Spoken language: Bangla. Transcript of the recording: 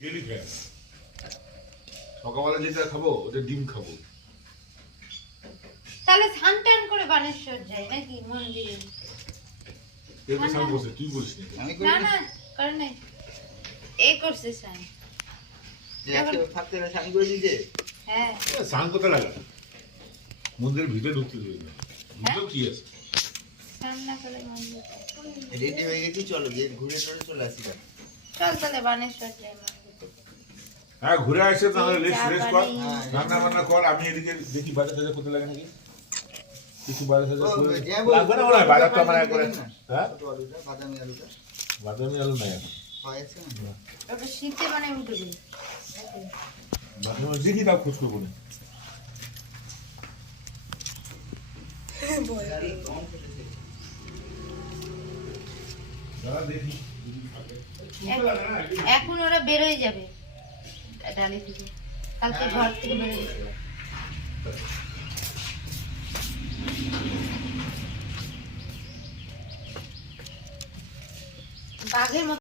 ডেলি খাই সকালবেলা যেটা খাবো ওটা ডিম খাবো। তাহলে স্নান টান করে বানেশ্বর যাই নাকি মন্দিরে? এটা স্নান করছে তুই বলিস না। আমি না না করে নাই, এই করছে স্নান। স্নান করে দিয়েছে। হ্যাঁ স্নান করতে লাগে না, মন্দিরের ভিতরে ঢুকতে দেবে না। ভিতরেও কি আছে? স্নান না করে মন্দিরে রেডি হয়ে গেছি, চলো গিয়ে ঘুরে টুরে চলে আসি। চল তাহলে বানেশ্বর যাই মন্দিরে। হ্যাঁ ঘুরে আসে তাহলে রেস্ট চা রেস্ট কর, পানি। রান্না বান্না কর। আমি এদিকে দেখি বাজার টাজার করতে লাগে নাকি কিছু বাজার টাজার করে যাবো। লাগবে না মনে হয়। বাজার তো আমার একবারে হ্যাঁ ছোট আলুটা, বাদামি আলুটা বাদামি আলু নাই এখন। হয়েছে না? ওটা শীতে বানাই উঠবে বাদামি আলু দেখি তাও খোঁজ করবো না। দাঁড়া দেখি এখন ওরা বেরোয় যাবে ডালি থেকে, কালকে ঘর থেকে বেরোয় যাবে। বাঘের মতো